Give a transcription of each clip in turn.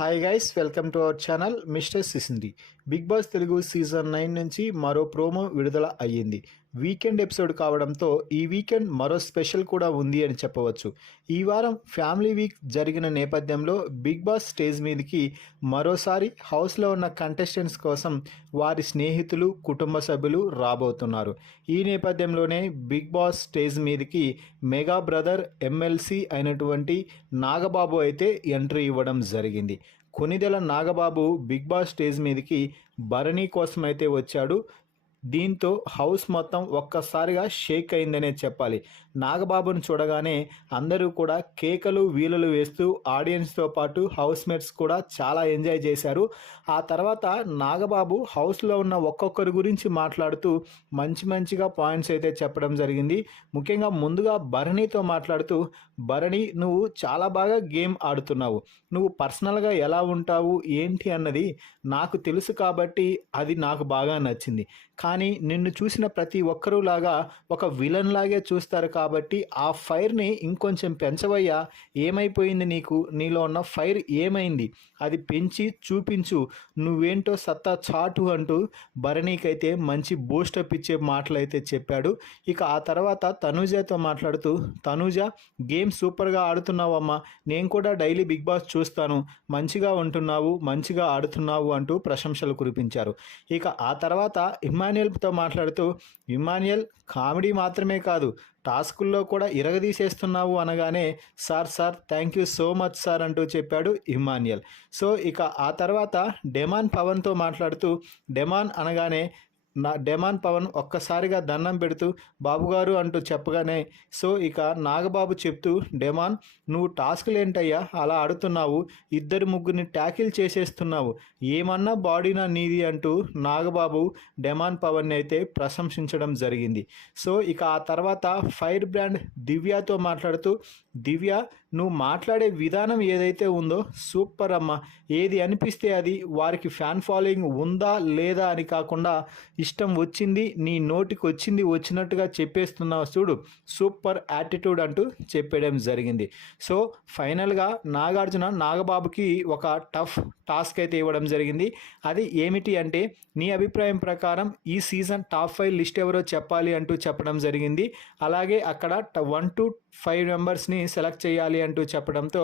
Hi guys, welcome to our channel mister Sisindri. Bigg Boss Telugu season 9 నుంచి మరో promo విడుదల అయ్యింది. వీకెండ్ ఎపిసోడ్ కావడంతో ఈ వీకెండ్ మరో స్పెషల్ కూడా ఉంది అని చెప్పవచ్చు. ఈ వారం ఫ్యామిలీ వీక్ జరిగిన నేపథ్యంలో బిగ్ బాస్ స్టేజ్ మీదకి మరోసారి హౌస్లో ఉన్న కంటెస్టెంట్స్ కోసం వారి స్నేహితులు, కుటుంబ సభ్యులు రాబోతున్నారు. ఈ నేపథ్యంలోనే బిగ్ బాస్ స్టేజ్ మీదకి మెగా బ్రదర్ ఎమ్మెల్సీ అయినటువంటి నాగబాబు అయితే ఎంట్రీ ఇవ్వడం జరిగింది. Konidela Nagababu Bigg Boss stage మీదకి భరణి కోసం అయితే వచ్చాడు. దీంతో హౌస్ మొత్తం ఒక్కసారిగా షేక్ అయిందనే చెప్పాలి. నాగబాబును చూడగానే అందరూ కూడా కేకలు వీలలు వేస్తూ ఆడియన్స్తో పాటు హౌస్ మేట్స్ కూడా చాలా ఎంజాయ్ చేశారు. ఆ తర్వాత నాగబాబు హౌస్లో ఉన్న ఒక్కొక్కరి గురించి మాట్లాడుతూ మంచిగా పాయింట్స్ అయితే చెప్పడం జరిగింది. ముఖ్యంగా ముందుగా భరణితో మాట్లాడుతూ, భరణి నువ్వు చాలా బాగా గేమ్ ఆడుతున్నావు, నువ్వు పర్సనల్గా ఎలా ఉంటావు ఏంటి అన్నది నాకు తెలుసు కాబట్టి అది నాకు బాగా నచ్చింది. కానీ నిన్ను చూసిన ప్రతి ఒక్కరూ లాగా ఒక విలన్ లాగే చూస్తారు కాబట్టి ఆ ఫైర్ని ఇంకొంచెం పెంచవయ్యా. ఏమైపోయింది నీకు? నీలో ఉన్న ఫైర్ ఏమైంది? అది పెంచి చూపించు, నువ్వేంటో సత్తా చాటు అంటూ భరణికైతే మంచి బూస్టప్ ఇచ్చే మాటలు అయితే చెప్పాడు. ఇక ఆ తర్వాత తనూజతో మాట్లాడుతూ, తనూజ గేమ్ సూపర్గా ఆడుతున్నావమ్మా, నేను కూడా డైలీ బిగ్ బాస్ చూస్తాను, మంచిగా ఉంటున్నావు, మంచిగా ఆడుతున్నావు అంటూ ప్రశంసలు కురిపించారు. ఇక ఆ తర్వాత ఇమ్మాన్యుయల్తో మాట్లాడుతూ, ఇమ్మాన్యుయల్ కామెడీ మాత్రమే కాదు టాస్కుల్లో కూడా ఇరగదీసేస్తున్నావు అనగానే, sir thank you so much sir అంటూ చెప్పాడు ఇమ్మాన్యుయల్. సో ఇక ఆ తర్వాత డెమాన్ పవన్తో మాట్లాడుతూ, డెమాన్ అనగానే డెమాన్ పవన్ ఒక్కసారిగా దండం పెడుతూ బాబుగారు అంటూ చెప్పగానే, సో ఇక నాగబాబు చెప్తూ, డెమాన్ నువ్వు టాస్క్లు ఏంటయ్యా అలా ఆడుతున్నావు, ఇద్దరు ముగ్గురిని ట్యాకిల్ చేసేస్తున్నావు, ఏమన్నా బాడీనా నీది అంటూ నాగబాబు డెమాన్ పవన్ అయితే ప్రశంసించడం జరిగింది. సో ఇక ఆ తర్వాత ఫైర్ బ్రాండ్ దివ్యతో మాట్లాడుతూ, దివ్య నువ్వు మాట్లాడే విధానం ఏదైతే ఉందో సూపర్ అమ్మ, ఏది అనిపిస్తే అది, వారికి ఫ్యాన్ ఫాలోయింగ్ ఉందా లేదా అని కాకుండా ఇష్టం వచ్చింది నీ నోటికి వచ్చింది వచ్చినట్టుగా చెప్పేస్తున్నావు చూడు, సూపర్ యాటిట్యూడ్ అంటూ చెప్పడం జరిగింది. సో ఫైనల్గా నాగార్జున నాగబాబుకి ఒక టఫ్ టాస్క్ అయితే ఇవ్వడం జరిగింది. అది ఏమిటి అంటే, నీ అభిప్రాయం ప్రకారం ఈ సీజన్ టాప్ 5 లిస్ట్ ఎవరో చెప్పాలి అంటూ చెప్పడం జరిగింది. అలాగే అక్కడ 1 to 5 మెంబర్స్ని సెలెక్ట్ చేయాలి అంటూ చెప్పడంతో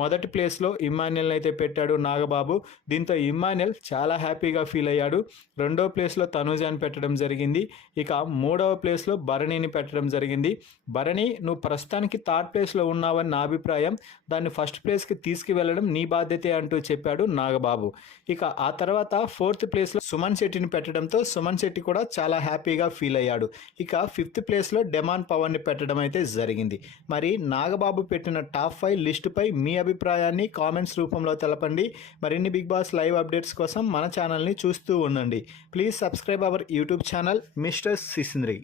మొదటి ప్లేస్లో ఇమ్మాన్యుయల్ అయితే పెట్టాడు నాగబాబు. దీంతో ఇమ్మాన్యుయల్ చాలా హ్యాపీగా ఫీల్ అయ్యాడు. రెండో ప్లేస్లో తనూజాని పెట్టడం జరిగింది. ఇక మూడవ ప్లేస్లో భరణిని పెట్టడం జరిగింది. భరణి నువ్వు ప్రస్తుతానికి థర్డ్ ప్లేస్లో ఉన్నావని నా అభిప్రాయం, దాన్ని ఫస్ట్ ప్లేస్కి తీసుకువెళ్ళడం నీ బాధ్యతే అంటూ చెప్పాడు నాగబాబు. ఇక ఆ తర్వాత ఫోర్త్ ప్లేస్లో సుమన్ శెట్టిని పెట్టడంతో సుమన్ శెట్టి కూడా చాలా హ్యాపీగా ఫీల్ అయ్యాడు. ఇక ఫిఫ్త్ ప్లేస్లో డెమాన్ పవన్ని పెట్టడం అయితే జరిగింది. మరి నాగబాబు పెట్టిన టాప్ 5 లిస్టుపై మీ అభిప్రాయాన్ని కామెంట్స్ రూపంలో తెలపండి. మరిన్ని బిగ్ బాస్ లైవ్ అప్డేట్స్ కోసం మన ఛానల్ని చూస్తూ ఉండండి. Please subscribe our YouTube channel mister సిసింద్రి.